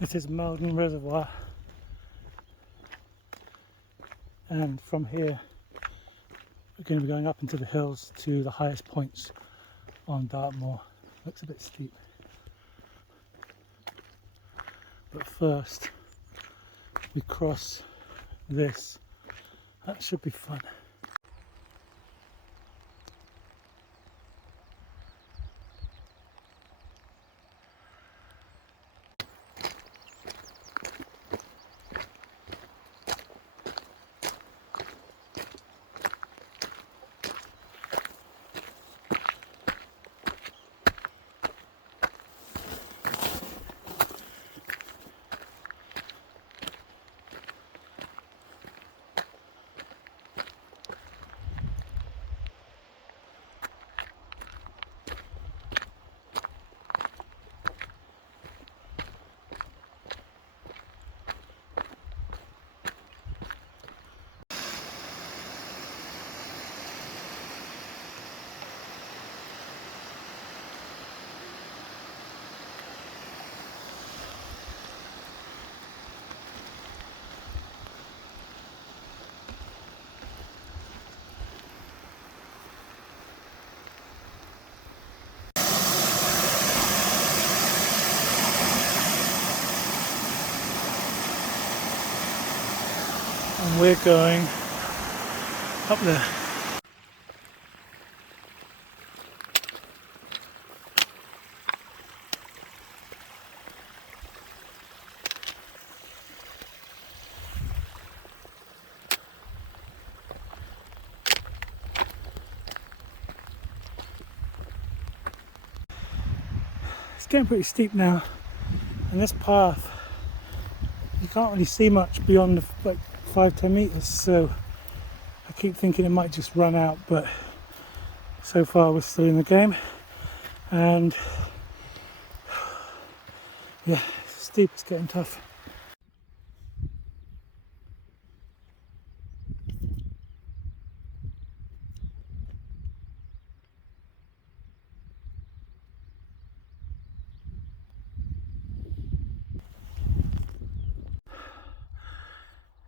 This is Meldon Reservoir, and from here we're going to be going up into the hills to the highest points on Dartmoor. Looks a bit steep, but first we cross this. That should be fun. And we're going up there. It's getting pretty steep now, and this path, you can't really see much beyond like 5-10 meters, so I keep thinking it might just run out, but so far we're still in the game. And yeah, it's steep, it's getting tough.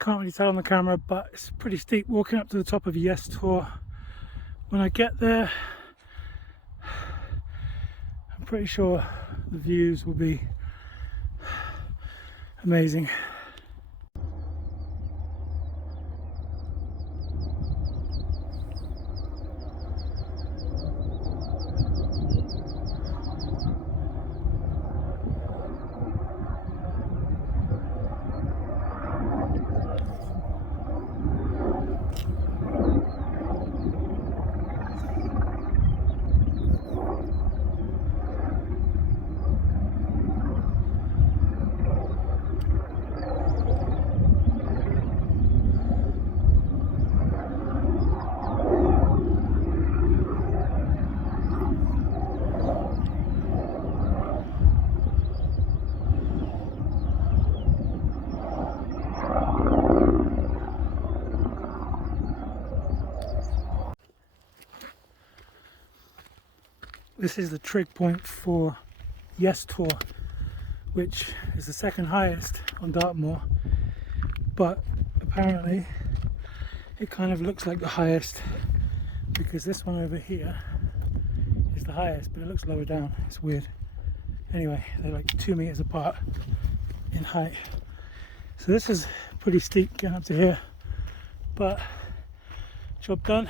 Can't really tell on the camera, but it's pretty steep walking up to the top of Willhays. When I get there, I'm pretty sure the views will be amazing. This is the trig point for Willhays, which is the second highest on Dartmoor, but apparently it kind of looks like the highest because this one over here is the highest, but it looks lower down. It's weird. Anyway, they're like 2 meters apart in height. So this is pretty steep getting up to here, but job done.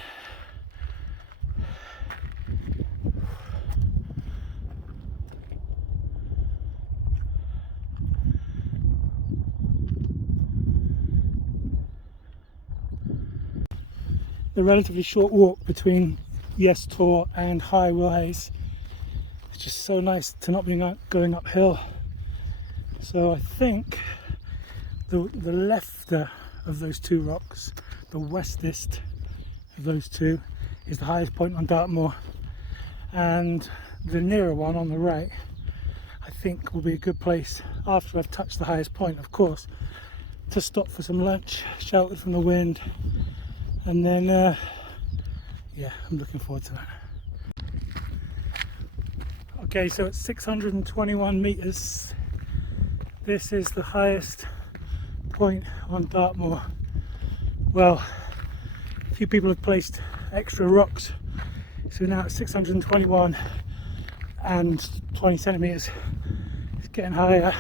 The relatively short walk between Willhays and High Willhays. It's just so nice to not be going uphill. So I think the lefter of those two rocks, the westest of those two, is the highest point on Dartmoor, and the nearer one on the right I think will be a good place, after I've touched the highest point of course, to stop for some lunch, sheltered from the wind. And then, yeah, I'm looking forward to that. Okay, so it's 621 meters This is the highest point on Dartmoor. Well, a few people have placed extra rocks, so now it's 621 and 20 centimeters. It's getting higher.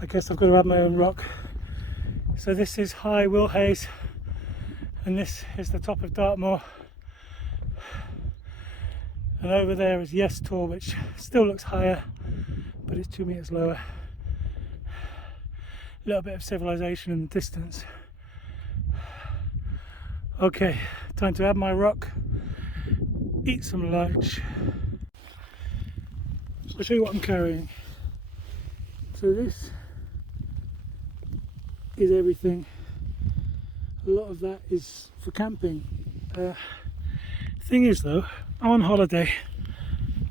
I guess I've got to have my own rock. So this is High Willhays, and this is the top of Dartmoor. And over there is Yes Tor, which still looks higher, but it's 2 meters lower. A little bit of civilization in the distance. Okay, time to have my rock, eat some lunch. So I'll show you what I'm carrying. So this is everything. A lot of that is for camping. Thing is though, I'm on holiday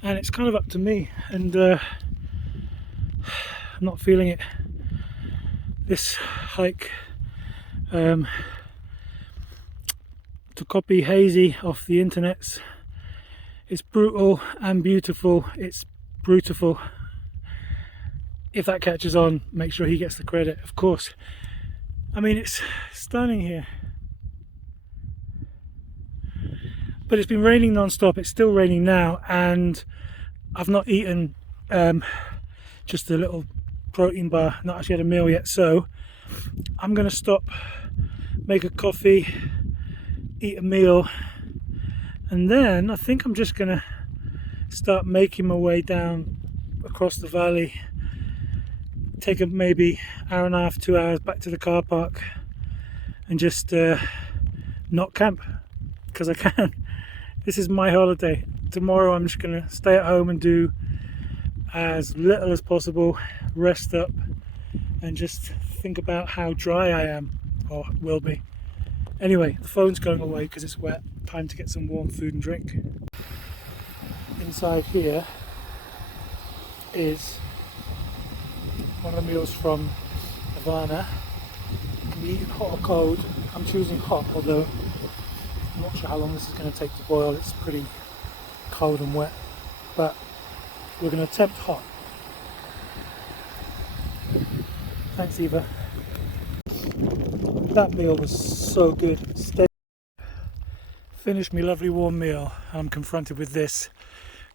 and it's kind of up to me, and I'm not feeling it. This hike, to copy Hazy off the internets, it's brutal and beautiful. It's brutiful. If that catches on, make sure he gets the credit, of course. I mean, it's stunning here. But it's been raining non-stop. It's still raining now, and I've not eaten just a little protein bar, not actually had a meal yet. So I'm going to stop, make a coffee, eat a meal, and then I think I'm just going to start making my way down across the valley, take a maybe hour and a half, 2 hours back to the car park, and just not camp, because I can. This is my holiday. Tomorrow I'm just going to stay at home and do as little as possible, rest up, and just think about how dry I am, or will be. Anyway, the phone's going away because it's wet. Time to get some warm food and drink. Inside here is one of the meals from Havana. It can be eaten hot or cold. I'm choosing hot, although I'm not sure how long this is going to take to boil. It's pretty cold and wet, but we're going to attempt hot. Thanks, Eva. That meal was so good. Finished my lovely warm meal. I'm confronted with this.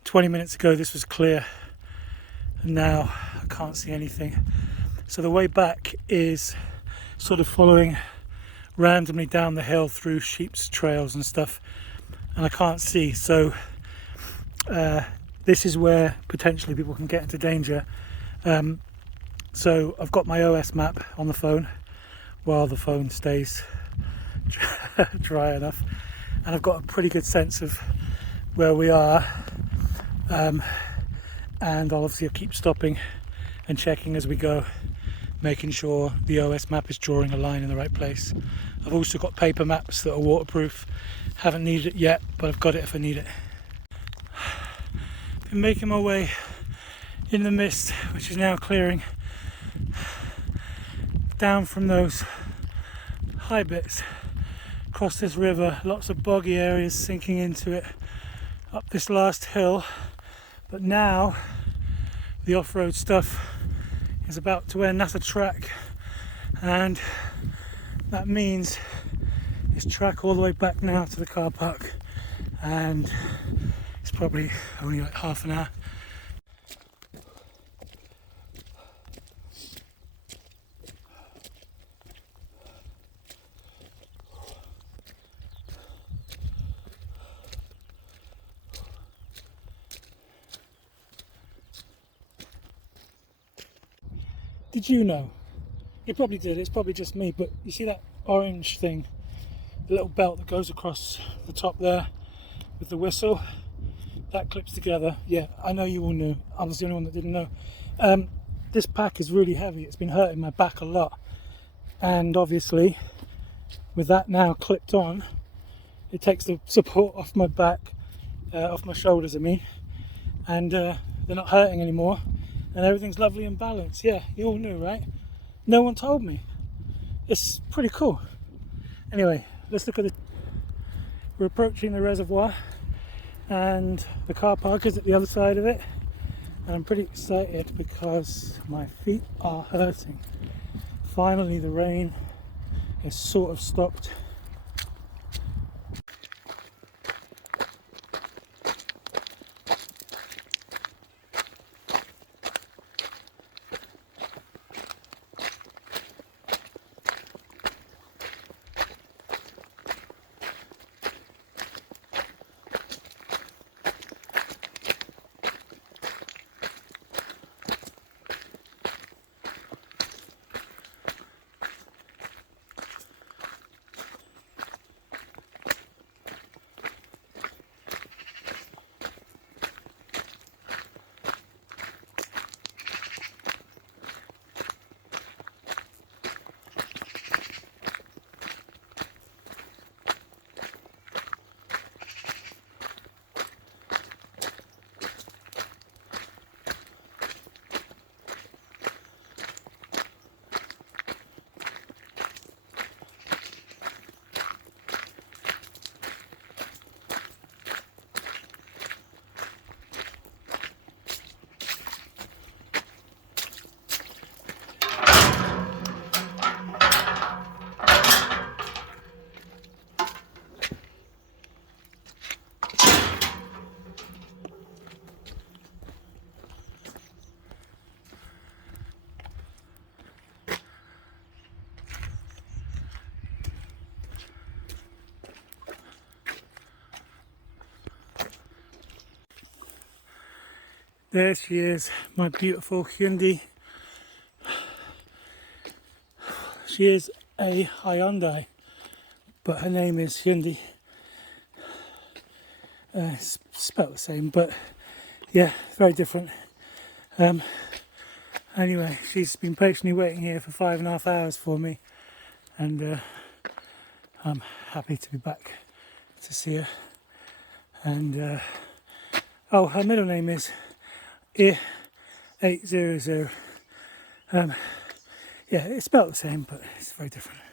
20 minutes ago this was clear, and now I can't see anything. So the way back is sort of following randomly down the hill through sheep's trails and stuff, and I can't see. So this is where potentially people can get into danger. So I've got my OS map on the phone while the phone stays dry enough, and I've got a pretty good sense of where we are, and I'll obviously keep stopping and checking as we go, making sure the OS map is drawing a line in the right place. I've also got paper maps that are waterproof. Haven't needed it yet, but I've got it if I need it. Been making my way in the mist, which is now clearing, down from those high bits, across this river, lots of boggy areas sinking into it, up this last hill. But now the off-road stuff is about to end. That's a track, and that means it's track all the way back now to the car park, and it's probably only like half an hour. Did you know? You probably did, it's probably just me, but you see that orange thing, the little belt that goes across the top there with the whistle? That clips together. Yeah, I know you all knew. I was the only one that didn't know. This pack is really heavy. It's been hurting my back a lot. And obviously, with that now clipped on, it takes the support off my back, off my shoulders I mean, and they're not hurting anymore. And everything's lovely and balanced. Yeah, you all knew, right? No one told me. It's pretty cool. Anyway, let's look at it. We're approaching the reservoir, and the car park is at the other side of it. And I'm pretty excited because my feet are hurting. Finally the rain is sort of stopped. There she is, my beautiful Hyundai. She is a Hyundai, but her name is Hyundai. It's spelled the same, but yeah, very different. Anyway, she's been patiently waiting here for 5.5 hours for me, and I'm happy to be back to see her. And oh, her middle name is 800. Yeah, it's spelled the same, but it's very different.